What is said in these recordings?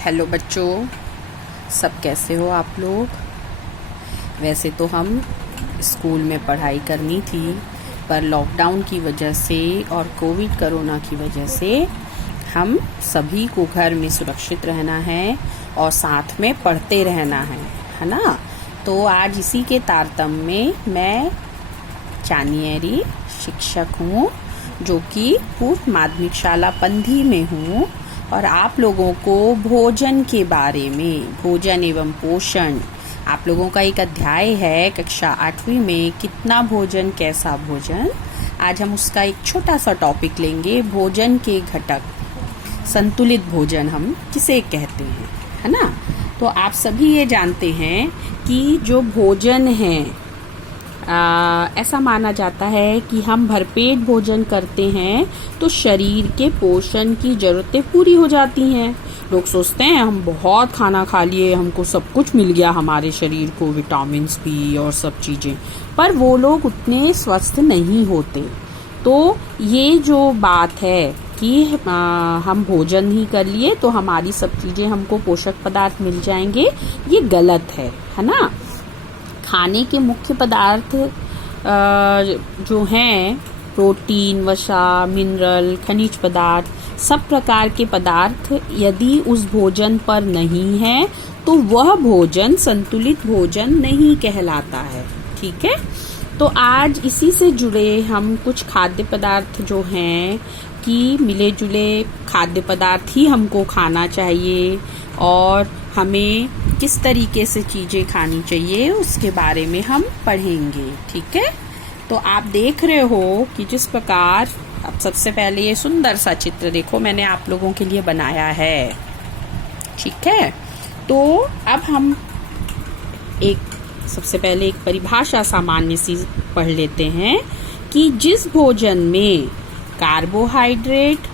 Hello बच्चों, सब कैसे हो आप लोग। वैसे तो हम स्कूल में पढ़ाई करनी थी, पर लॉकडाउन की वजह से और कोविड कोरोना की वजह से हम सभी को घर में सुरक्षित रहना है और साथ में पढ़ते रहना है ना। तो आज इसी के तारतम्य में मैं चानियरी शिक्षक हूँ, जो कि पूर्व माध्यमिक शाला पंधी में हूँ, और आप लोगों को भोजन के बारे में, भोजन एवं पोषण, आप लोगों का एक अध्याय है कक्षा 8वीं में, कितना भोजन कैसा भोजन। आज हम उसका एक छोटा सा टॉपिक लेंगे, भोजन के घटक, संतुलित भोजन हम किसे कहते हैं, है ना। तो आप सभी ये जानते हैं कि जो भोजन है, ऐसा माना जाता है कि हम भरपेट भोजन करते हैं तो शरीर के पोषण की जरूरतें पूरी हो जाती हैं। लोग सोचते हैं हम बहुत खाना खा लिए, हमको सब कुछ मिल गया, हमारे शरीर को विटामिन भी और सब चीजें, पर वो लोग उतने स्वस्थ नहीं होते। तो ये जो बात है कि हम भोजन ही कर लिए तो हमारी सब चीजें, हमको पोषक पदार्थ मिल जाएंगे, ये गलत है ना। खाने के मुख्य पदार्थ जो हैं, प्रोटीन, वसा, मिनरल, खनिज पदार्थ, सब प्रकार के पदार्थ यदि उस भोजन पर नहीं है तो वह भोजन संतुलित भोजन नहीं कहलाता है। ठीक है, तो आज इसी से जुड़े हम कुछ खाद्य पदार्थ जो हैं कि मिले जुले खाद्य पदार्थ ही हमको खाना चाहिए और हमें किस तरीके से चीजें खानी चाहिए उसके बारे में हम पढ़ेंगे। ठीक है, तो आप देख रहे हो कि जिस प्रकार, अब सबसे पहले ये सुंदर सा चित्र देखो, मैंने आप लोगों के लिए बनाया है। ठीक है, तो अब हम सबसे पहले एक परिभाषा सामान्य सी पढ़ लेते हैं कि जिस भोजन में कार्बोहाइड्रेट,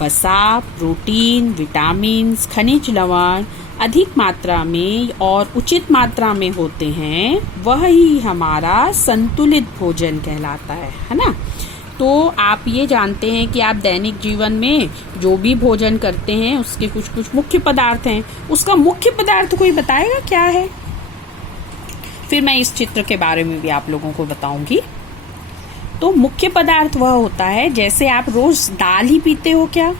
वसा, प्रोटीन, विटामिन, खनिज लवण अधिक मात्रा में और उचित मात्रा में होते हैं, वह ही हमारा संतुलित भोजन कहलाता है ना। तो आप ये जानते हैं कि आप दैनिक जीवन में जो भी भोजन करते हैं उसके कुछ कुछ मुख्य पदार्थ हैं। उसका मुख्य पदार्थ कोई बताएगा क्या है? फिर मैं इस चित्र के बारे में भी आप लोगों को बताऊंगी। तो मुख्य पदार्थ वह होता है, जैसे आप रोज दाल ही पीते हो क्या,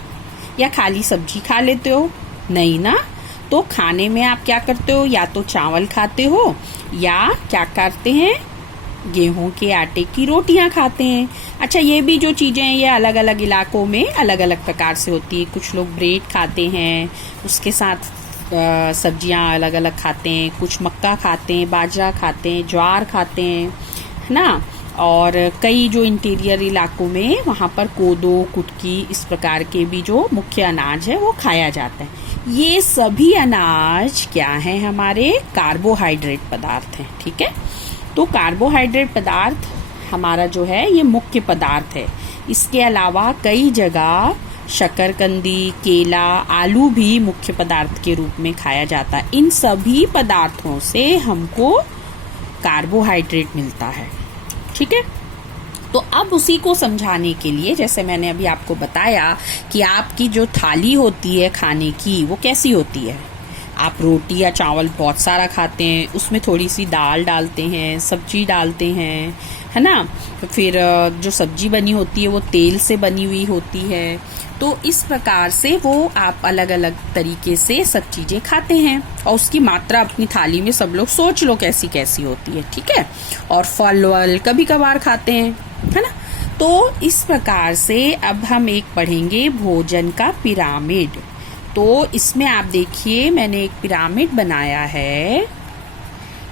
या खाली सब्जी खा लेते हो? नहीं ना। तो खाने में आप क्या करते हो, या तो चावल खाते हो या क्या करते हैं, गेहूं के आटे की रोटियां खाते हैं। अच्छा, ये भी जो चीजें हैं ये अलग अलग इलाकों में अलग अलग प्रकार से होती है। कुछ लोग ब्रेड खाते हैं, उसके साथ सब्जियां अलग अलग खाते हैं, कुछ मक्का खाते हैं, बाजरा खाते हैं, ज्वार खाते हैं, है ना। और कई जो इंटीरियर इलाकों में वहां पर कोदो, कुटकी, इस प्रकार के भी जो मुख्य अनाज है वो खाया जाता है। ये सभी अनाज क्या है, हमारे कार्बोहाइड्रेट पदार्थ हैं। ठीक है, तो कार्बोहाइड्रेट पदार्थ हमारा जो है ये मुख्य पदार्थ है। इसके अलावा कई जगह शकरकंदी, केला, आलू भी मुख्य पदार्थ के रूप में खाया जाता है। इन सभी पदार्थों से हमको कार्बोहाइड्रेट मिलता है। ठीक है, तो अब उसी को समझाने के लिए, जैसे मैंने अभी आपको बताया कि आपकी जो थाली होती है खाने की वो कैसी होती है। आप रोटी या चावल बहुत सारा खाते हैं, उसमें थोड़ी सी दाल डालते हैं, सब्जी डालते हैं, है ना। फिर जो सब्जी बनी होती है वो तेल से बनी हुई होती है। तो इस प्रकार से वो आप अलग अलग तरीके से सब चीजें खाते हैं और उसकी मात्रा अपनी थाली में सब लोग सोच लो कैसी कैसी होती है। ठीक है, और फल वल कभी कभार खाते हैं, है ना। तो इस प्रकार से अब हम एक पढ़ेंगे भोजन का पिरामिड। तो इसमें आप देखिए मैंने एक पिरामिड बनाया है।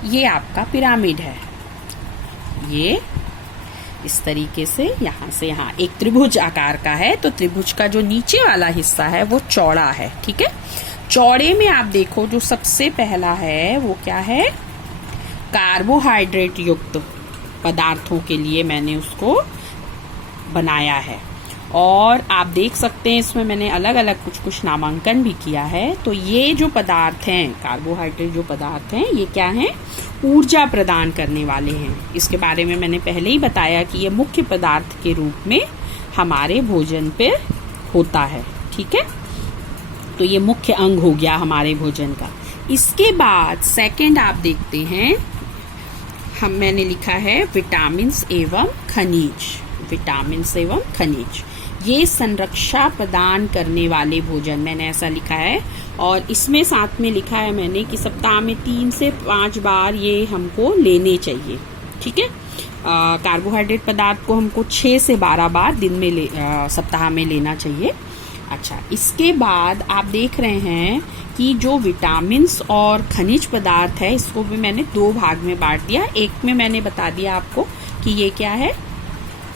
ये आपका पिरामिड है, ये इस तरीके से यहाँ से यहाँ एक त्रिभुज आकार का है। तो त्रिभुज का जो नीचे वाला हिस्सा है वो चौड़ा है। ठीक है, चौड़े में आप देखो जो सबसे पहला है वो क्या है, कार्बोहाइड्रेट युक्त पदार्थों के लिए मैंने उसको बनाया है। और आप देख सकते हैं इसमें मैंने अलग अलग कुछ कुछ नामांकन भी किया है। तो ये जो पदार्थ हैं, कार्बोहाइड्रेट जो पदार्थ हैं, ये क्या हैं, ऊर्जा प्रदान करने वाले हैं। इसके बारे में मैंने पहले ही बताया कि ये मुख्य पदार्थ के रूप में हमारे भोजन पे होता है। ठीक है, तो ये मुख्य अंग हो गया हमारे भोजन का। इसके बाद सेकंड आप देखते हैं, मैंने लिखा है विटामिन्स एवं खनिज। विटामिन्स एवं खनिज ये संरक्षा प्रदान करने वाले भोजन, मैंने ऐसा लिखा है। और इसमें साथ में लिखा है मैंने कि सप्ताह में 3 से 5 बार ये हमको लेने चाहिए। ठीक है, कार्बोहाइड्रेट पदार्थ को हमको 6 से 12 बार दिन में सप्ताह में लेना चाहिए। अच्छा, इसके बाद आप देख रहे हैं कि जो विटामिन्स और खनिज पदार्थ है, इसको भी मैंने 2 भाग में बांट दिया। एक में मैंने बता दिया आपको कि ये क्या है,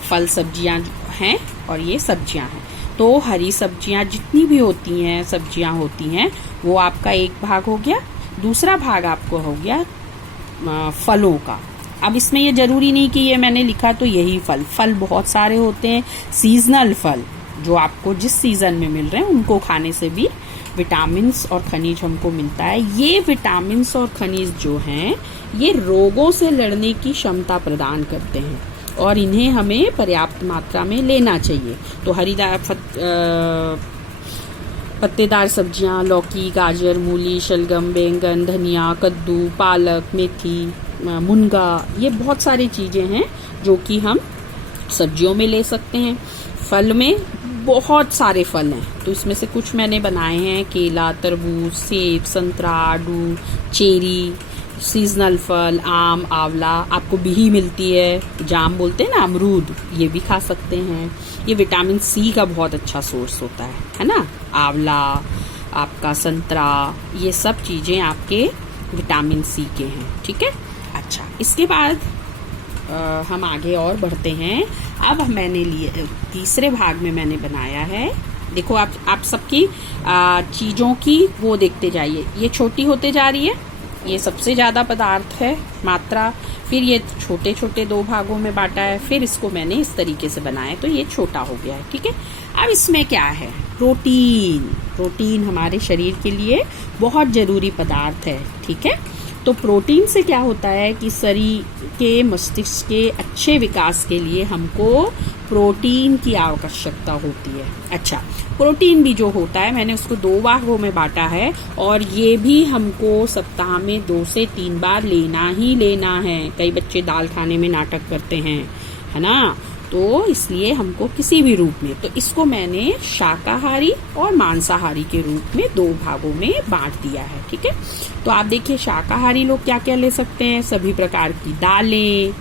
फल सब्जियां हैं और ये सब्जियां हैं। तो हरी सब्जियां जितनी भी होती हैं, सब्जियां होती हैं, वो आपका एक भाग हो गया। दूसरा भाग आपको हो गया फलों का। अब इसमें ये जरूरी नहीं कि ये मैंने लिखा तो यही फल बहुत सारे होते हैं। सीजनल फल जो आपको जिस सीजन में मिल रहे हैं उनको खाने से भी विटामिन्स और खनिज हमको मिलता है। ये विटामिन्स और खनिज जो हैं ये रोगों से लड़ने की क्षमता प्रदान करते हैं और इन्हें हमें पर्याप्त मात्रा में लेना चाहिए। तो पत्तेदार सब्जियां, लौकी, गाजर, मूली, शलगम, बैंगन, धनिया, कद्दू, पालक, मेथी, मुनगा, ये बहुत सारी चीजें हैं जो कि हम सब्जियों में ले सकते हैं। फल में बहुत सारे फल हैं, तो इसमें से कुछ मैंने बनाए हैं, केला, तरबूज, सेब, संतरा, आड़ू, चेरी, सीजनल फल, आम, आंवला, आपको बिही मिलती है, जाम बोलते हैं ना, अमरूद, ये भी खा सकते हैं। ये विटामिन सी का बहुत अच्छा सोर्स होता है ना। आंवला, आपका संतरा, ये सब चीजें आपके विटामिन सी के हैं। ठीक है, अच्छा, इसके बाद हम आगे और बढ़ते हैं। अब मैंने लिए तीसरे भाग में मैंने बनाया है, देखो आप सबकी चीजों की वो देखते जाइए। ये छोटी होते जा रही है, ये सबसे ज्यादा पदार्थ है मात्रा, फिर ये छोटे छोटे 2 भागों में बांटा है, फिर इसको मैंने इस तरीके से बनाया तो ये छोटा हो गया है। ठीक है, अब इसमें क्या है, प्रोटीन। प्रोटीन हमारे शरीर के लिए बहुत जरूरी पदार्थ है। ठीक है, तो प्रोटीन से क्या होता है कि शरीर के मस्तिष्क के अच्छे विकास के लिए हमको प्रोटीन की आवश्यकता होती है। अच्छा, प्रोटीन भी जो होता है मैंने उसको 2 भागों में बांटा है और ये भी हमको सप्ताह में 2 से 3 बार लेना ही लेना है। कई बच्चे दाल खाने में नाटक करते हैं, है ना, तो इसलिए हमको किसी भी रूप में, तो इसको मैंने शाकाहारी और मांसाहारी के रूप में 2 भागों में बांट दिया है। ठीक है, तो आप देखिए शाकाहारी लोग क्या क्या ले सकते हैं, सभी प्रकार की दालें,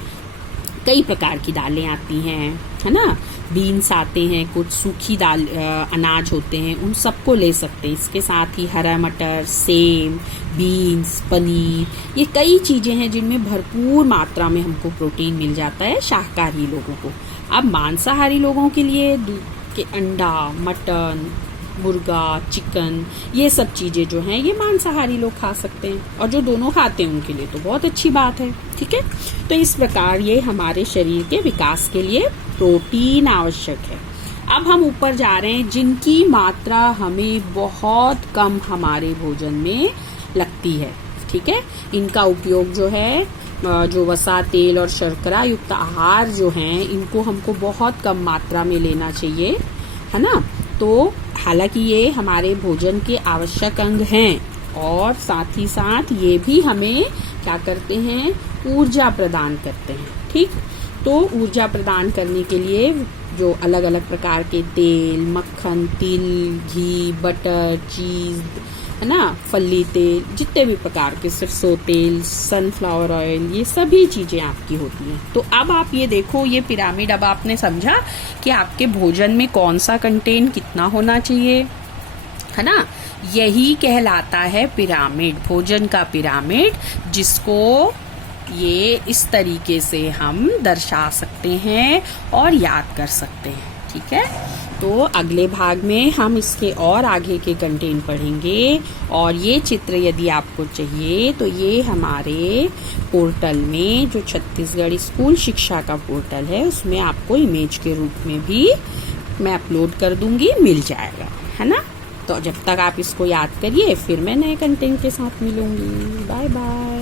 कई प्रकार की दालें आती हैं, है ना, बीन्स आते हैं, कुछ सूखी दाल अनाज होते हैं, उन सबको ले सकते हैं। इसके साथ ही हरा मटर, सेम, बीन्स, पनीर, ये कई चीजें हैं जिनमें भरपूर मात्रा में हमको प्रोटीन मिल जाता है शाकाहारी लोगों को। अब मांसाहारी लोगों के लिए दूध के अंडा, मटन, मुर्गा, चिकन, ये सब चीजें जो हैं ये मांसाहारी लोग खा सकते हैं, और जो दोनों खाते हैं उनके लिए तो बहुत अच्छी बात है। ठीक है, तो इस प्रकार ये हमारे शरीर के विकास के लिए प्रोटीन आवश्यक है। अब हम ऊपर जा रहे हैं, जिनकी मात्रा हमें बहुत कम हमारे भोजन में लगती है। ठीक है, इनका उपयोग जो है, जो वसा, तेल और शर्करा युक्त आहार जो हैं, इनको हमको बहुत कम मात्रा में लेना चाहिए, है ना। तो हालांकि ये हमारे भोजन के आवश्यक अंग हैं और साथ ही साथ ये भी हमें क्या करते हैं, ऊर्जा प्रदान करते हैं। ठीक, तो ऊर्जा प्रदान करने के लिए जो अलग अलग प्रकार के तेल, मक्खन, तिल, घी, बटर, चीज, है ना, फली तेल, जितने भी प्रकार के, सरसों तेल, सनफ्लावर ऑयल, ये सभी चीजें आपकी होती हैं। तो अब आप ये देखो, ये पिरामिड, अब आपने समझा कि आपके भोजन में कौन सा कंटेंट कितना होना चाहिए, है ना। यही कहलाता है पिरामिड, भोजन का पिरामिड, जिसको ये इस तरीके से हम दर्शा सकते हैं और याद कर सकते हैं। ठीक है, तो अगले भाग में हम इसके और आगे के कंटेंट पढ़ेंगे, और ये चित्र यदि आपको चाहिए तो ये हमारे पोर्टल में, जो छत्तीसगढ़ स्कूल शिक्षा का पोर्टल है, उसमें आपको इमेज के रूप में भी मैं अपलोड कर दूंगी, मिल जाएगा, है ना। तो जब तक आप इसको याद करिए, फिर मैं नए कंटेंट के साथ मिलूंगी। Bye bye.